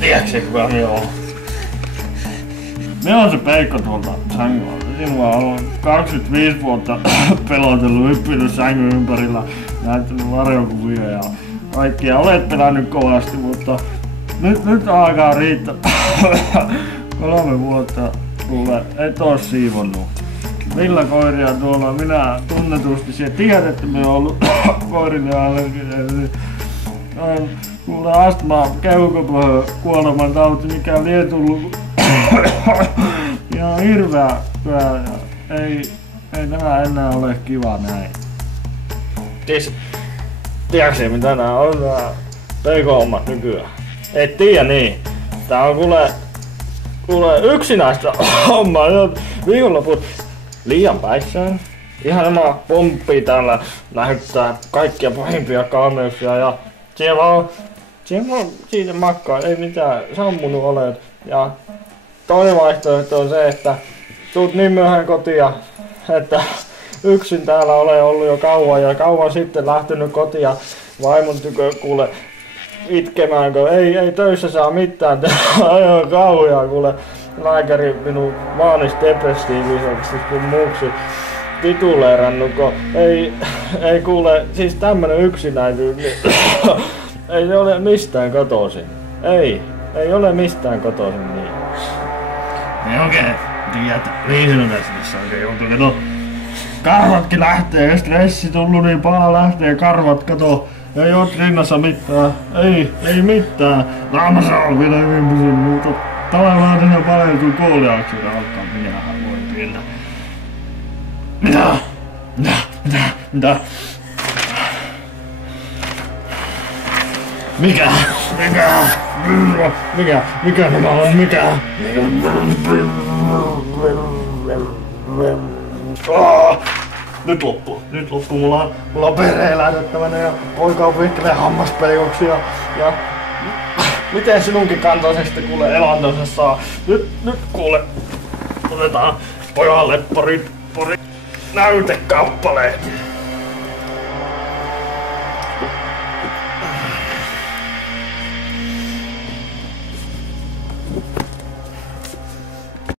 Tiedätkö kuka minä oon? Minä oon se Peikko tuolta sängyllä. Sinua on 25 vuotta pelotellut, hyppinyt sängyn ympärillä, näyttänyt varjokuvia ja kaikkia. Olet pelännyt kovasti, mutta nyt alkaa riittää. 3 vuotta kuule, et oo siivonnut. Villakoiria tuolla, minä tunnetusti, siellä tiedät, että minä oon ollut koirille allerginen. Kuule astma, keuhkopohjan kuoleman tauti, mikä lie tullut. Ihan hirveä pyörä. Ei tämä enää ole kiva näin. Tiedätkö mitä nää on nää PK-hommat nykyään? Et tiedä niin. Tää on kuule yksinäistä hommaa. Viikonloput liian päissään. Ihan nämä pomppii täällä lähettää kaikkia pahimpia kauneuksia ja siellä on siitä makkaa, ei mitään sammunut olet. Ja toinen vaihtoehto on se, että tuut niin myöhään kotia, että yksin täällä olen ollut jo kauan ja kauan sitten lähtenyt kotia vaimon tykö kuule itkemään, kun ei töissä saa mitään, ajoin kauhia kuule. Lääkäri minun maanis depressiiviseksi kun muuksi tituleerannut, kun ei kuule, siis tämmönen yksinäisyys, niin ei se ole mistään kotoisin. Ei ole mistään kotoisin niin. Ei oikein tiedä, viisinut tässä oikein joutuu, kato. Karvatkin lähtee, stressi tullut niin paha lähtee, karvat kato. Ei oo rinnassa mitään, ei mitään. Naamassa on vielä hyvin pysynyt, mutta tavallaan siinä paleltuu kooliaksi ja alkaa minähän voi vielä. Mitä? Mikä nämä on? Mikä? Nyt loppu. Mulla on perhe elätettävänä ja poika on vihkelee hammaspeikoksia ja miten sinunkin kantaisesta kuule elantonsa saa? Nyt kuule otetaan pojalle pari näytekappaleet.